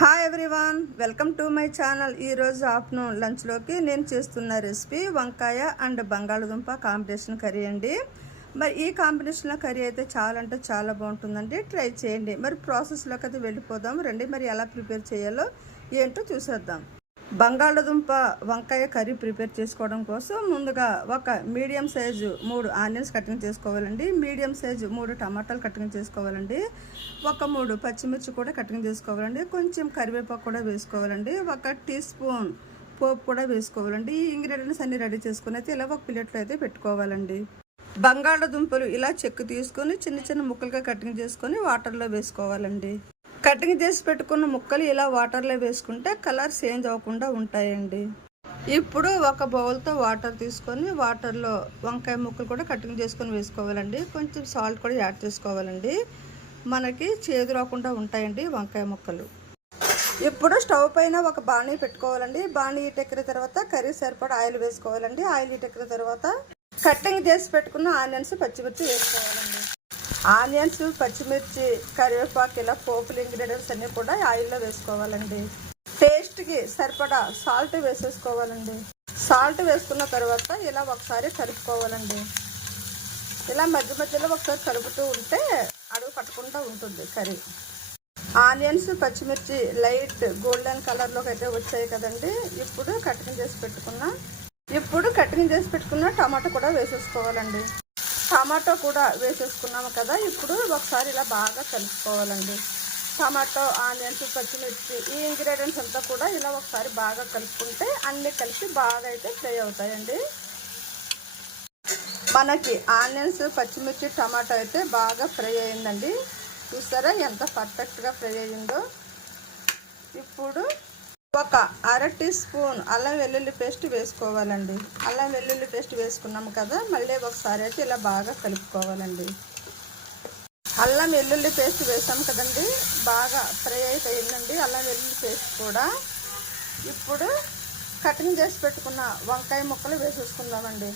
Hi everyone welcome to my channel ఈరోజు afternoon లంచ్లోకి నేను చేస్తున్న రెసిపీ వంకాయ అండ్ బంగాళదుంప కాంబినేషన్ కర్రీ అండి. మరి ఈ కాంబినేషన్లో కర్రీ అయితే చాలా అంటే చాలా బాగుంటుందండి. ట్రై చేయండి. మరి ప్రాసెస్లోకి అయితే వెళ్ళిపోదాం. రండి మరి ఎలా ప్రిపేర్ చేయాలో ఏంటో చూసేద్దాం. బంగాళదుంప వంకాయ కర్రీ ప్రిపేర్ చేసుకోవడం కోసం ముందుగా ఒక మీడియం సైజు మూడు ఆనియన్స్ కటింగ్ చేసుకోవాలండి. మీడియం సైజు మూడు టమాటాలు కటింగ్ చేసుకోవాలండి. ఒక మూడు పచ్చిమిర్చి కూడా కటింగ్ చేసుకోవాలండి. కొంచెం కరివేపాకు కూడా వేసుకోవాలండి. ఒక టీ స్పూన్ పోపు కూడా వేసుకోవాలండి. ఈ ఇంగ్రీడియంట్స్ అన్ని రెడీ చేసుకుని అయితే ఇలా ఒక ప్లేట్లో అయితే పెట్టుకోవాలండి. బంగాళదుంపలు ఇలా చెక్కు తీసుకొని చిన్న చిన్న ముక్కలుగా కటింగ్ చేసుకొని వాటర్లో వేసుకోవాలండి. కటింగ్ చేసి పెట్టుకున్న ముక్కలు ఇలా వాటర్లో వేసుకుంటే కలర్ చేంజ్ అవ్వకుండా ఉంటాయండి. ఇప్పుడు ఒక బౌల్తో వాటర్ తీసుకొని వాటర్లో వంకాయ ముక్కలు కూడా కటింగ్ చేసుకొని వేసుకోవాలండి. కొంచెం సాల్ట్ కూడా యాడ్ చేసుకోవాలండి. మనకి చేదు రాకుండా ఉంటాయండి వంకాయ ముక్కలు. ఇప్పుడు స్టవ్ పైన ఒక బాణీ పెట్టుకోవాలండి. బాణీ ఇటెక్కిన తర్వాత కర్రీ సరిపడా ఆయిల్ వేసుకోవాలండి. ఆయిల్ హీటెక్కిన తర్వాత కటింగ్ చేసి పెట్టుకున్న ఆనియన్స్ పచ్చిమిర్చి వేసుకోవాలండి. ఆనియన్స్ పచ్చిమిర్చి కరివేపాకు ఇలా పోపులు ఇంగ్రీడియంట్స్ అన్నీ కూడా ఆయిల్లో వేసుకోవాలండి. టేస్ట్కి సరిపడా సాల్ట్ వేసేసుకోవాలండి. సాల్ట్ వేసుకున్న తర్వాత ఇలా ఒకసారి కలుపుకోవాలండి. ఇలా మధ్య మధ్యలో ఒకసారి కలుపుతూ ఉంటే అడుగు పట్టకుండా ఉంటుంది కర్రీ. ఆనియన్స్ పచ్చిమిర్చి లైట్ గోల్డెన్ కలర్లోకి అయితే వచ్చాయి కదండి. ఇప్పుడు కటింగ్ చేసి పెట్టుకున్న ఇప్పుడు కటింగ్ చేసి పెట్టుకున్న టమాటా కూడా వేసేసుకోవాలండి. టమాటో కూడా వేసేసుకున్నాము కదా ఇప్పుడు ఒకసారి ఇలా బాగా కలుపుకోవాలండి. టమాటో ఆనియన్స్ పచ్చిమిర్చి ఈ ఇంగ్రీడియంట్స్ అంతా కూడా ఇలా ఒకసారి బాగా కలుపుకుంటే అన్నీ కలిపి బాగా అయితే ఫ్రై అవుతాయండి. మనకి ఆనియన్స్ పచ్చిమిర్చి టమాటో అయితే బాగా ఫ్రై అయిందండి. చూసారా ఎంత పర్ఫెక్ట్గా ఫ్రై అయ్యిందో ఇప్పుడు ఒక అర టీ స్పూన్ అల్లం వెల్లుల్లి పేస్ట్ వేసుకోవాలండి. అల్లం వెల్లుల్లి పేస్ట్ వేసుకున్నాము కదా మళ్ళీ ఒకసారి అయితే ఇలా బాగా కలుపుకోవాలండి. అల్లం వెల్లుల్లి పేస్ట్ వేసాం కదండి బాగా ఫ్రై అయిపోయిందండి. అల్లం వెల్లుల్లి పేస్ట్ కూడా ఇప్పుడు కటింగ్ చేసి పెట్టుకున్న వంకాయ ముక్కలు వేసేసుకుందామండి.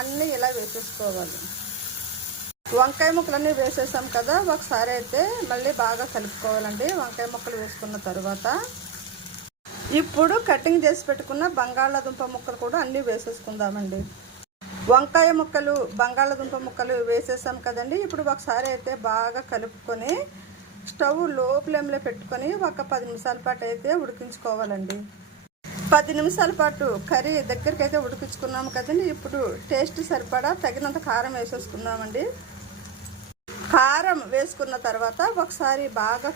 అన్నీ ఇలా వేసేసుకోవాలి. వంకాయ ముక్కలన్నీ వేసేసాం కదా ఒకసారి అయితే మళ్ళీ బాగా కలుపుకోవాలండి. వంకాయ ముక్కలు వేసుకున్న తర్వాత ఇప్పుడు కటింగ్ చేసి పెట్టుకున్న బంగాళాదుంప ముక్కలు కూడా అన్నీ వేసేసుకుందామండి. వంకాయ ముక్కలు బంగాళాదుంప ముక్కలు వేసేసాం కదండి. ఇప్పుడు ఒకసారి అయితే బాగా కలుపుకొని స్టవ్లో ఫ్లేమ్లో పెట్టుకొని ఒక పది నిమిషాల పాటు అయితే ఉడికించుకోవాలండి. పది నిమిషాల పాటు కర్రీ దగ్గరికి అయితే ఉడికించుకున్నాము కదండి. ఇప్పుడు టేస్ట్ సరిపడా తగినంత కారం వేసేసుకున్నామండి. కారం వేసుకున్న తర్వాత ఒకసారి బాగా